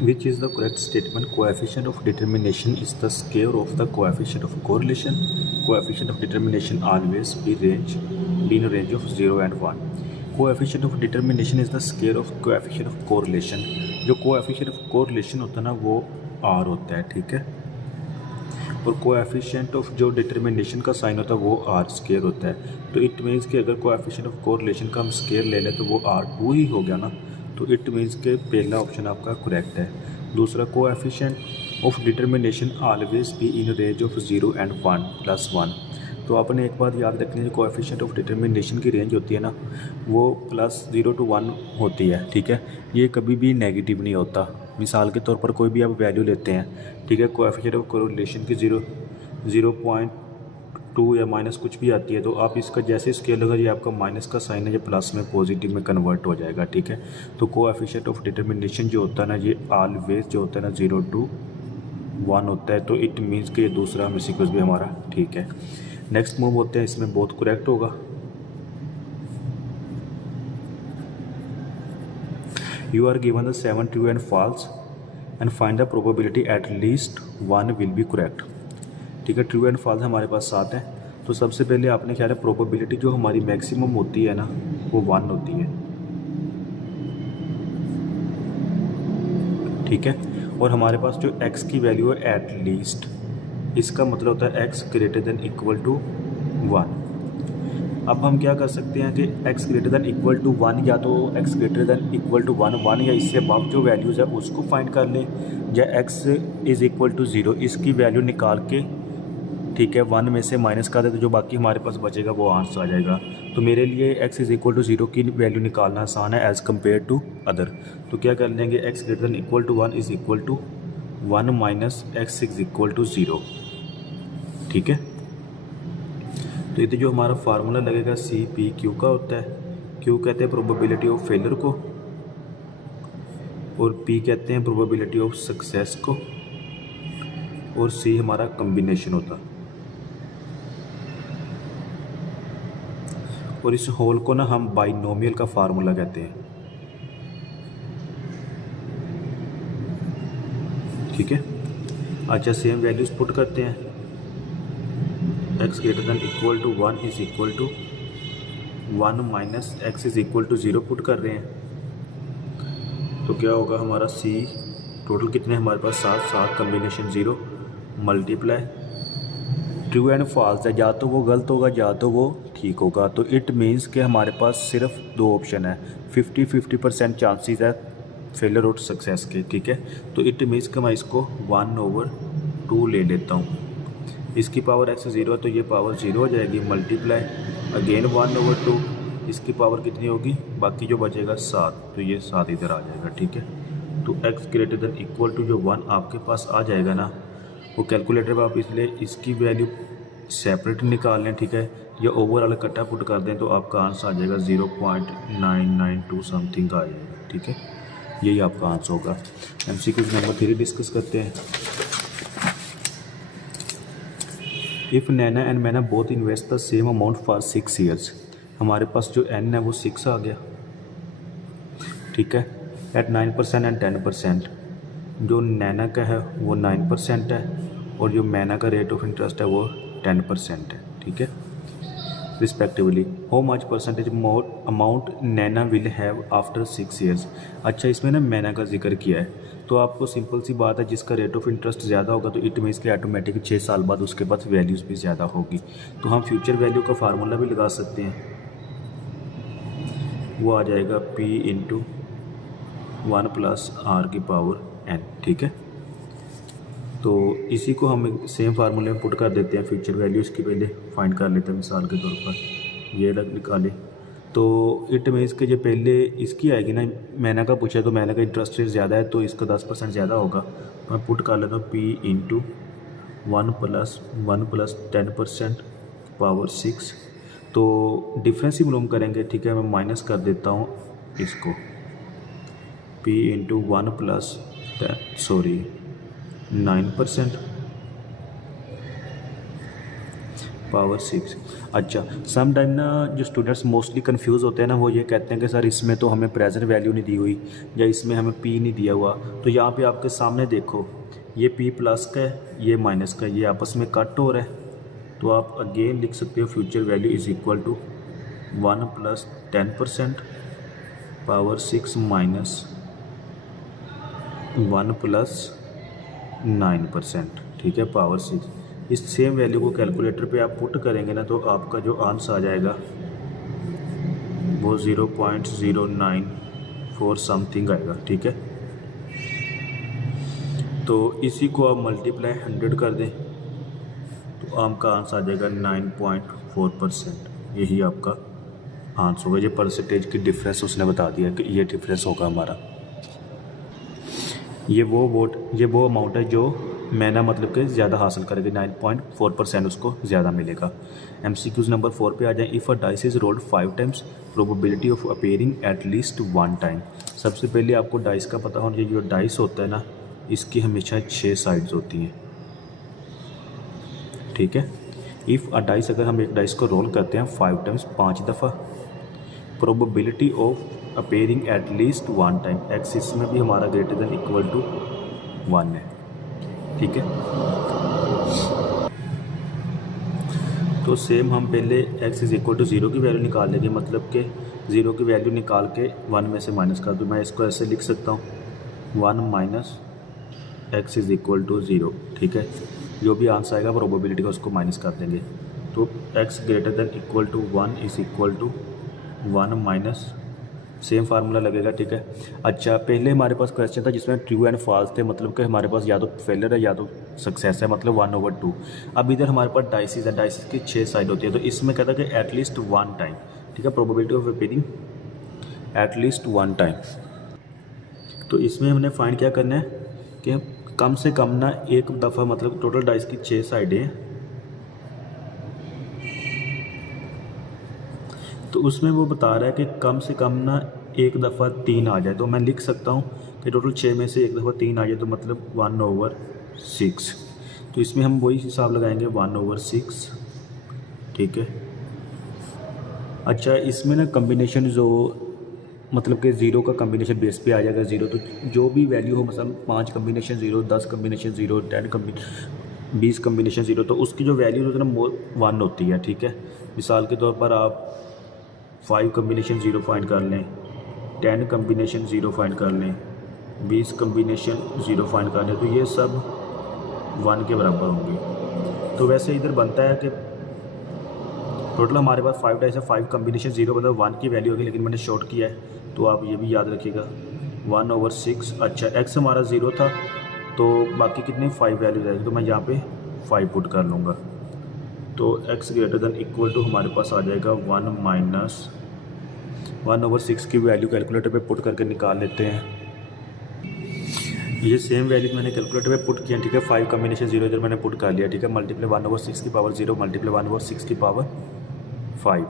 Which is the correct statement? Coefficient of determination is the square of the coefficient of correlation. Coefficient of determination always be in a range of 0 and 1. Coefficient of determination is the square of coefficient of correlation. जो coefficient of correlation होता है ना वो r होता है, ठीक है, और कोएफिशिएंट ऑफ जो डिटर्मिनेशन का साइन होता है वो आर स्केयर होता है. तो इट मीन्स कि अगर कोएफिशिएंट ऑफ कोरिलेशन का हम स्केयर ले लें तो वो R2 ही हो गया ना. तो इट मीन्स के पहला ऑप्शन आपका करेक्ट है. दूसरा, coefficient of determination always be in range of 0 and 1 + 1. तो आपने एक बात याद रखनी है, कोएफिशिएंट ऑफ डिटर्मिनेशन की रेंज होती है ना वो +0 to 1 होती है, ठीक है. ये कभी भी नेगेटिव नहीं होता. मिसाल के तौर पर कोई भी आप वैल्यू लेते हैं, ठीक है, कोएफिशिएंट ऑफ कोरिलेशन की 0.2 या माइनस कुछ भी आती है तो आप इसका जैसे स्केल होगा ये आपका माइनस का साइन है ये प्लस में पॉजिटिव में कन्वर्ट हो जाएगा, ठीक है. तो कोएफिशिएंट ऑफ डिटर्मिनेशन जो होता है ना ये ऑलवेज जो होता है ना 0 to 1 होता है. तो इट मीन्स कि ये दूसरा हमें सीक्वेंस भी हमारा ठीक है. नेक्स्ट मूव होते हैं, इसमें बहुत करेक्ट होगा. You are given the 7 true and false and find the probability at least 1 will be correct. ठीक है, ट्रू एंड फॉल्स हमारे पास 7 हैं. तो सबसे पहले आपने क्या है, प्रोबेबिलिटी जो हमारी मैक्सिमम होती है ना वो 1 होती है, ठीक है. और हमारे पास जो x की वैल्यू है एट लीस्ट, इसका मतलब होता है x greater than equal to 1. अब हम क्या कर सकते हैं कि x greater than equal to 1 या तो x greater than equal to 1 या इससे अब जो वैल्यूज़ है उसको फाइंड कर लें, या x इज़ इक्वल टू 0 इसकी वैल्यू निकाल के, ठीक है, 1 में से माइनस कर दे तो जो बाकी हमारे पास बचेगा वो आंसर आ जाएगा. तो मेरे लिए x इज़ इक्वल टू 0 की वैल्यू निकालना आसान है एज़ कम्पेयर टू अदर. तो क्या कर लेंगे, x greater than equal to 1 is equal to 1 minus x is equal to 0, ठीक है. तो ये जो हमारा फार्मूला लगेगा CP/Q का होता है. Q कहते हैं प्रोबेबिलिटी ऑफ फेलियर को और P कहते हैं प्रोबेबिलिटी ऑफ सक्सेस को और C हमारा कम्बिनेशन होता है. और इस होल को ना हम बाइनोमियल का फार्मूला कहते हैं, ठीक है. अच्छा, सेम वैल्यूज पुट करते हैं. x greater than equal to 1 is equal to 1 minus x is equal to 0 put कर रहे हैं. तो क्या होगा हमारा C टोटल कितने हमारे पास 7 combination 0 multiply true and false है, या तो वो गलत होगा या तो वो ठीक होगा. तो इट मीन्स कि हमारे पास सिर्फ 2 ऑप्शन है, 50-50% चांसेस है फेलियर और सक्सेस के, ठीक है. तो इट मीन्स कि मैं इसको 1/2 ले लेता हूँ. इसकी पावर x 0 है तो ये पावर 0 हो जाएगी, मल्टीप्लाई अगेन 1/2, इसकी पावर कितनी होगी, बाकी जो बचेगा 7, तो ये 7 इधर आ जाएगा, ठीक है. तो x greater than equal to जो 1 आपके पास आ जाएगा ना वो कैलकुलेटर पर आप इसलिए इसकी वैल्यू सेपरेट निकाल लें, ठीक है, या ओवरऑल इकट्ठा पुट कर दें तो आपका आंसर आ जाएगा 0.992 समथिंग का आ जाएगा, ठीक है. यही आपका आंसर होगा. MCQ नंबर 3 डिस्कस करते हैं. इफ़ नैना एंड मैना both invest the same amount for 6 years, हमारे पास जो n है वो 6 आ गया, ठीक है, एट 9% एंड 10%. जो नैना का है वो 9% है और जो मैना का रेट ऑफ इंटरेस्ट है वो 10% है, ठीक है, respectively. How much percentage more amount Naina will have after 6 years. अच्छा, इसमें ना मैना का जिक्र किया है तो आपको सिंपल सी बात है, जिसका रेट ऑफ इंटरेस्ट ज़्यादा होगा तो इट मीन्स के ऑटोमेटिक 6 साल बाद उसके पास वैल्यूज़ भी ज़्यादा होगी. तो हम फ्यूचर वैल्यू का फार्मूला भी लगा सकते हैं, वो आ जाएगा P × 1 + R⁻n, ठीक है. तो इसी को हम सेम फार्मूले में पुट कर देते हैं. फ्यूचर वैल्यू इसकी पहले फाइंड कर लेते हैं, मिसाल के तौर पर ये अलग निकाले तो इट मीन्स के जो पहले इसकी आएगी ना, मैना का पूछा तो मैना का इंटरेस्ट रेट ज़्यादा है तो इसका 10% ज़्यादा होगा. मैं पुट कर लेता हूँ P × 1 + 1 + 10% पावर 6. तो डिफरेंस ही मालूम करेंगे, ठीक है. मैं माइनस कर देता हूँ इसको, P × 1 + 9% पावर 6। अच्छा, सम टाइम ना जो स्टूडेंट्स मोस्टली कंफ्यूज होते हैं ना, वो ये कहते हैं कि सर इसमें तो हमें प्रेजेंट वैल्यू नहीं दी हुई या इसमें हमें पी नहीं दिया हुआ। तो यहाँ पे आपके सामने देखो, ये पी प्लस का है, ये माइनस का है, ये आपस में कट हो रहा है। तो आप अगेन लिख सकते हो future value is equal to 1 + 10% power 6 minus 1 + 9%, ठीक है, पावर 6। इस सेम वैल्यू को कैलकुलेटर पे आप पुट करेंगे ना, तो आपका जो आंसर आ जाएगा वो 0.094 समथिंग आएगा, ठीक है। तो इसी को आप मल्टीप्लाई 100 कर दें तो आपका आंसर आ जाएगा 9.4%। यही आपका आंसर होगा। ये परसेंटेज की डिफरेंस उसने बता दिया कि ये डिफरेंस होगा हमारा। ये वो अमाउंट है जो मैंने मतलब कि ज़्यादा हासिल करेगी, 9.4% उसको ज़्यादा मिलेगा। MCQs नंबर 4 पे आ जाए। If a dice is rolled 5 times, probability of appearing eight least 1 time. सबसे पहले आपको डाइस का पता होना चाहिए। जो डाइस होता है ना, इसकी हमेशा 6 साइड्स होती हैं, ठीक है। इफ़ अ डाइस, अगर हम एक डाइस को रोल करते हैं 5 टाइम्स, 5 दफ़ा, probability of appearing eight least 1 time, axis में भी हमारा ग्रेटर देन इक्वल टू 1 है, ठीक है। तो सेम हम पहले x इज़ इक्वल टू 0 की वैल्यू निकाल लेंगे, मतलब कि 0 की वैल्यू निकाल के 1 में से माइनस कर दूँ। मैं इसको ऐसे लिख सकता हूँ 1 minus x is equal to 0, ठीक है। जो भी आंसर आएगा प्रोबेबिलिटी का उसको माइनस कर देंगे। तो x greater than equal to 1 is equal to 1 minus, same formula लगेगा, ठीक है। अच्छा, पहले हमारे पास क्वेश्चन था जिसमें ट्रू एंड फॉल्स थे, मतलब कि हमारे पास या तो फेलियर है या तो सक्सेस है, मतलब 1/2। अब इधर हमारे पास डाइसिस है, डाइसिस की 6 साइड होती है। तो इसमें कहता है कि एटलीस्ट 1 टाइम, ठीक है, probability of appearing at least 1 time. तो इसमें हमने फाइंड क्या करना है कि कम से कम ना एक दफ़ा, मतलब टोटल डाइस की 6 साइडें हैं, तो उसमें वो बता रहा है कि कम से कम ना एक दफ़ा 3 आ जाए। तो मैं लिख सकता हूँ कि टोटल 6 में से एक दफ़ा 3 आ जाए, तो मतलब 1/6। तो इसमें हम वही हिसाब लगाएंगे 1/6, ठीक है। अच्छा, इसमें ना कम्बिनेशन जो मतलब कि 0 का कम्बिनेशन बेस पे आ जाएगा 0। तो जो भी वैल्यू हो, मतलब 5 कम्बिनेशन 0, 10 कम्बिनेशन 0, 20 कम्बिनेशन 0, तो उसकी जो वैल्यू होती है ना 1 होती है, ठीक है। मिसाल के तौर पर आप 5 कम्बिनेशन 0 फाइंड कर लें, 10 कम्बिनेशन 0 फाइंड कर लें, 20 कम्बिनेशन 0 फाइंड कर लें, तो ये सब 1 के बराबर होंगे। तो वैसे इधर बनता है कि टोटल हमारे पास 5 डाइस है, 5 कम्बिनेशन 0 मतलब 1 की वैल्यू होगी, लेकिन मैंने शॉर्ट किया है, तो आप ये भी याद रखिएगा 1/6। अच्छा, x हमारा 0 था, तो बाकी कितनी 5 वैल्यू रहेगी, तो मैं यहाँ पे 5 पुट कर लूँगा। तो x greater than equal to हमारे पास आ जाएगा 1 माइनस 1/6 की वैल्यू कैलकुलेटर पे पुट करके निकाल लेते हैं। ये सेम वैल्यू मैंने कैलकुलेटर पे पुट किया, ठीक है। 5 कम्बिनेशन 0 इधर मैंने पुट कर लिया, ठीक है। मल्टीप्लाई 1/6 की पावर 0 मल्टीप्लाई 1/6 की power 5।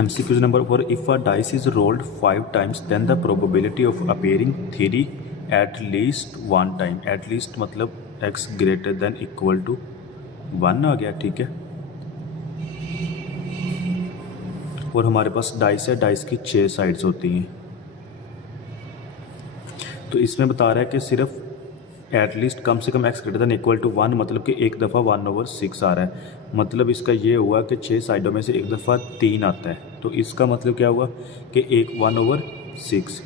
MCQ number 4, if a dice is rolled 5 times then the probability of appearing 3 at least 1 time. At least मतलब x greater than equal to 1 आ गया, ठीक है। और हमारे पास डाइस है, डाइस की 6 साइड्स होती हैं। तो इसमें बता रहा है कि सिर्फ एटलीस्ट कम से कम x greater than equal to 1, मतलब कि एक दफ़ा 1/6 आ रहा है। मतलब इसका ये हुआ कि 6 साइडों में से एक दफ़ा 3 आता है। तो इसका मतलब क्या हुआ कि एक 1/6।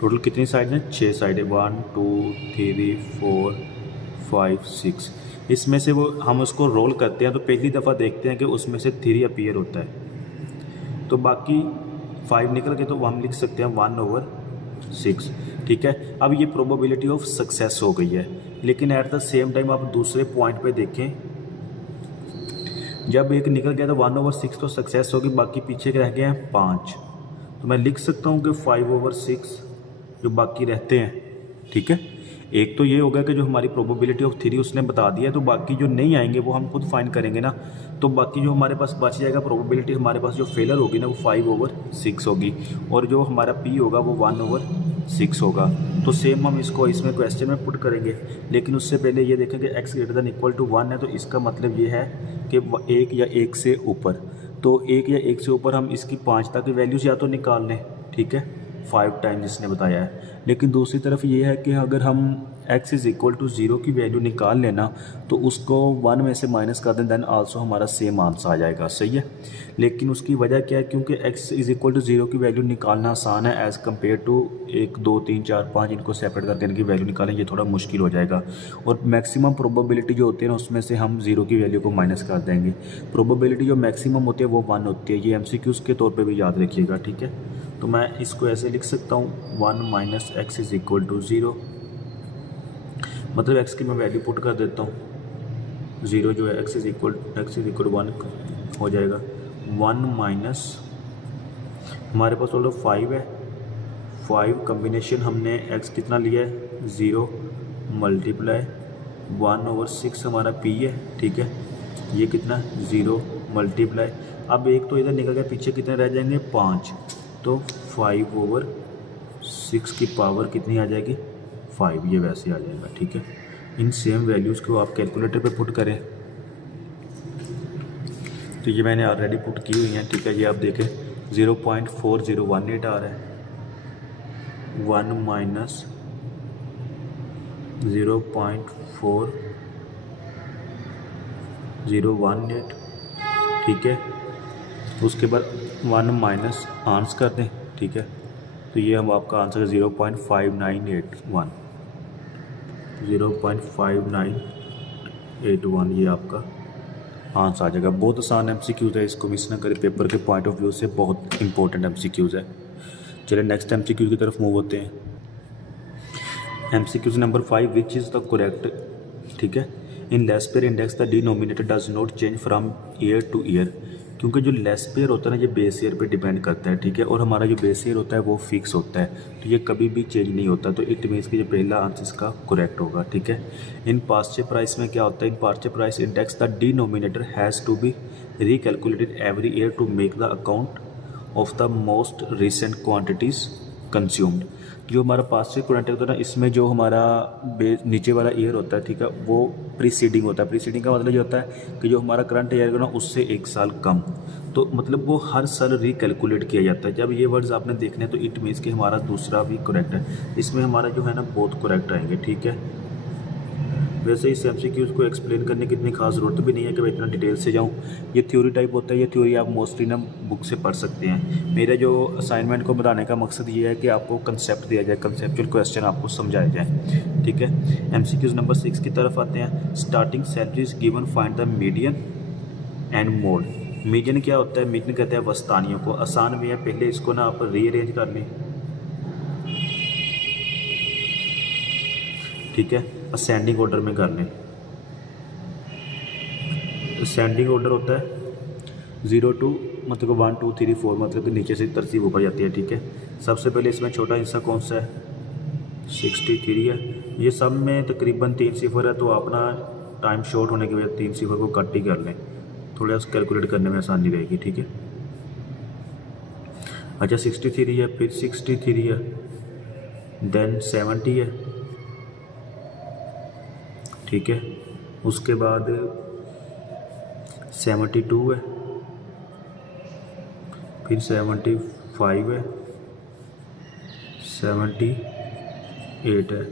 टोटल कितनी साइड हैं? 6 साइड है, 1 2 3 4 5 6। इसमें से वो हम उसको रोल करते हैं तो पहली दफ़ा देखते हैं कि उसमें से 3 अपीयर होता है, तो बाकी 5 निकल के तो हम लिख सकते हैं 1/6, ठीक है। अब ये प्रोबेबिलिटी ऑफ सक्सेस हो गई है, लेकिन एट द सेम टाइम आप दूसरे पॉइंट पे देखें, जब एक निकल गया तो 1/6 तो सक्सेस होगी, बाकी पीछे के रह गए हैं 5। तो मैं लिख सकता हूँ कि 5/6 जो बाकी रहते हैं, ठीक है। एक तो ये होगा कि जो हमारी प्रोबेबिलिटी ऑफ 3 उसने बता दिया है, तो बाकी जो नहीं आएंगे वो हम खुद फाइंड करेंगे ना। तो बाकी जो हमारे पास बच जाएगा प्रोबेबिलिटी, हमारे पास जो फेलर होगी ना वो 5/6 होगी, और जो हमारा पी होगा वो 1/6 6 होगा। तो सेम हम इसको इसमें क्वेश्चन में पुट करेंगे, लेकिन उससे पहले ये देखेंगे x greater than equal to 1 है, तो इसका मतलब ये है कि 1 या 1 से ऊपर। तो 1 या 1 से ऊपर हम इसकी 5 तक की वैल्यूज़ या तो निकाल लें, ठीक है, 5 टाइम जिसने बताया है। लेकिन दूसरी तरफ ये है कि अगर हम x इज़ इक्वल टू 0 की वैल्यू निकाल लेना तो उसको 1 में से माइनस कर दें, देन आल्सो हमारा सेम आंसर आ जाएगा, सही है। लेकिन उसकी वजह क्या है, क्योंकि x इज़ इक्वल टू 0 की वैल्यू निकालना आसान है एज़ कम्पेयर टू 1 2 3 4 5 इनको सेपरेट करके इनकी वैल्यू निकालें, ये थोड़ा मुश्किल हो जाएगा। और मैक्सिमम प्रोबेबिलिटी जो होती है ना, उसमें से हम 0 की वैल्यू को माइनस कर देंगे। प्रोबेबिलिटी जो मैक्सिमम होती है वो 1 होती है, ये MCQs के तौर पर भी याद रखिएगा, ठीक है। तो मैं इसको ऐसे लिख सकता हूँ 1 minus x is equal to 0, मतलब x की मैं वैल्यू पुट कर देता हूँ 0 जो है x इज़ इक्वल 1 हो जाएगा। 1 माइनस हमारे पास टोटल 5 है, 5 कम्बिनेशन हमने x कितना लिया है 0 मल्टीप्लाई 1/6 हमारा p है, ठीक है। ये कितना 0 मल्टीप्लाई, अब एक तो इधर निकल गया, पीछे कितने रह जाएंगे 5, तो 5/6 की पावर कितनी आ जाएगी 5, ये वैसे आ जाएगा, ठीक है। इन सेम वैल्यूज़ को आप कैलकुलेटर पे पुट करें, तो ये मैंने ऑलरेडी पुट की हुई हैं, ठीक है। ये आप देखें 0.4018 आ रहा है, 1 माइनस 0.4018, ठीक है। उसके बाद 1 माइनस आंस कर दें, ठीक है। तो ये हम आपका आंसर है 0.5981, 0.5981 ये आपका आंसर आ जाएगा। बहुत आसान MCQs है, इसको मिस ना करें, पेपर के पॉइंट ऑफ व्यू से बहुत इंपॉर्टेंट MCQs है। चलिए नेक्स्ट MCQ की तरफ मूव होते हैं। MCQ number 5, which is the correct, ठीक है। In less pair index the denominator does not change from year two year, क्योंकि जो लेस पेयर होता है ना, ये बेस ईयर पे डिपेंड करता है, ठीक है। और हमारा जो बेस ईयर होता है वो फिक्स होता है, तो ये कभी भी चेंज नहीं होता। तो इट मीन्स कि जो पहला आंसर इसका करेक्ट होगा, ठीक है। इन पास्चर प्राइस में क्या होता है, in Paasche price index the denominator has to be recalculated every year to make the account of the most recent quantities consumed. जो हमारा पास्चर क्वान्टिटी होता है ना, इसमें जो हमारा नीचे वाला ईयर होता है, ठीक है, वो प्रीसीडिंग होता है। प्रीसीडिंग का मतलब ये होता है कि जो हमारा करंट ईयर है ना, उससे 1 साल कम, तो मतलब वो हर साल रिकैलकुलेट किया जाता है। जब ये वर्ड्स आपने देखने तो इट मीन्स कि हमारा दूसरा भी करेक्ट है, इसमें हमारा जो है ना बहुत करेक्ट आएंगे, ठीक है। वैसे इस MCQs को एक्सप्लेन करने की इतनी खास ज़रूरत भी नहीं है कि मैं इतना डिटेल से जाऊँ। ये थ्योरी टाइप होता है, ये थ्योरी आप मोस्टली ना बुक से पढ़ सकते हैं। मेरे जो असाइनमेंट को बताने का मकसद ये है कि आपको कंसेप्ट दिया जाए, कंसेप्चुअल क्वेश्चन आपको समझाए जाए, ठीक है। MCQs नंबर 6 की तरफ आते हैं। Starting salaries given, find the median and mode. Median क्या होता है, मीडियन कहते हैं वस्तानियों को। आसान भी है, पहले इसको ना आप रीअरेंज कर लें, ठीक है, असेंडिंग ऑर्डर में कर लें। असेंडिंग ऑर्डर होता है 0 to मतलब 1 2 3 4, मतलब कि नीचे से तरतीब ऊपर जाती है, ठीक है। सबसे पहले इसमें छोटा हिस्सा कौन सा है 63 है। ये सब में तकरीबन 3 सिफर है, तो अपना टाइम शॉर्ट होने की वजह 3 सिफर को कट ही कर लें, थोड़ा कैलकुलेट करने में आसानी रहेगी, ठीक है। अच्छा 63 है, फिर 63 है, देन 70 है, ठीक है। उसके बाद 72 है, फिर 75 है, 78 है,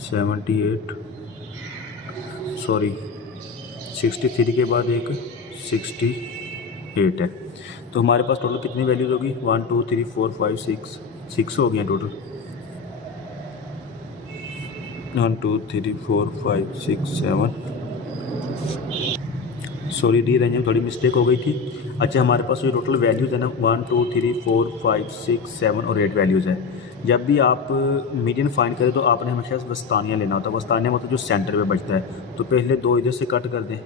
78 सॉरी 63 के बाद एक 68 है। तो हमारे पास टोटल कितनी वैल्यूज होगी 1 2 3 4 5 6 हो गई हैं टोटल। 1 2 3 4 5 6 7 सॉरी रीअरेंज में थोड़ी मिस्टेक हो गई थी। अच्छा हमारे पास जो टोटल वैल्यूज़ है ना 1 2 3 4 5 6 7 और 8 वैल्यूज़ है। जब भी आप मीडियन फाइंड करें तो आपने हमेशा वस्तानिया लेना होता है। वस्तानिया मतलब जो सेंटर में बचता है, तो पहले 2 इधर से कट कर दें,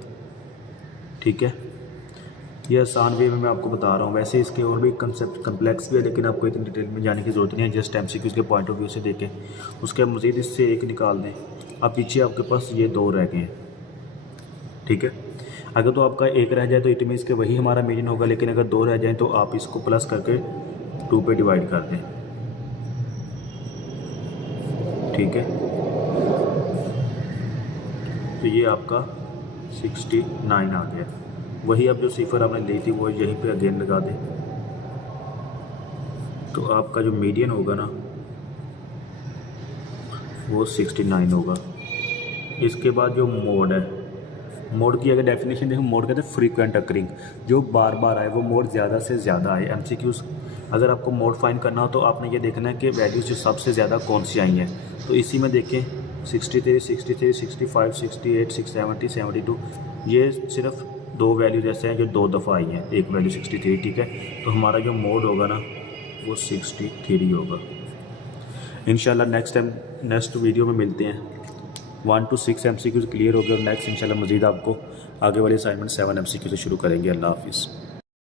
ठीक है। ये आसान वे में मैं आपको बता रहा हूँ, वैसे इसके और भी कंसेप्ट कम्प्लेक्स भी है, लेकिन आपको इतनी डिटेल में जाने की ज़रूरत नहीं है। जस्ट MCQs के पॉइंट ऑफ व्यू से देखें, उसके मज़ीद इससे एक निकाल दें। अब पीछे आपके पास ये 2 रह गए हैं, ठीक है। अगर तो आपका एक रह जाए तो इट मीन्स कि वही हमारा मीडियन होगा, लेकिन अगर 2 रह जाएँ तो आप इसको प्लस करके 2 पे डिवाइड कर दें। ठीक है, तो ये आपका 69 आ गया। वही अब जो सिफर आपने ली थी वो यहीं पे अगेन लगा दें, तो आपका जो मीडियन होगा ना वो 69 होगा। इसके बाद जो मोड है, मोड की अगर डेफिनेशन देखो, मोड कहते हैं फ्रीक्वेंट अकरिंग, जो बार बार आए, वो मोड ज़्यादा से ज़्यादा आए। एमसीक्यूज़ अगर आपको मोड फाइंड करना हो तो आपने ये देखना है कि वैल्यूज़ जो सबसे ज़्यादा कौन सी आई हैं। तो इसी में देखें 63, 63, 65, 68, 670, 72, ये सिर्फ 2 वैल्यूज ऐसे हैं जो 2 दफ़ा आई हैं, एक वैल्यू 63। ठीक है, तो हमारा जो मोड होगा ना वो 63 होगा। इंशाल्लाह नेक्स्ट वीडियो में मिलते हैं। 1 to 6 MCQ क्लियर हो गया और नेक्स्ट इंशाल्लाह मज़ीद आपको आगे वाली असाइनमेंट 7 MCQ से शुरू करेंगे। अल्लाह हाफिज़।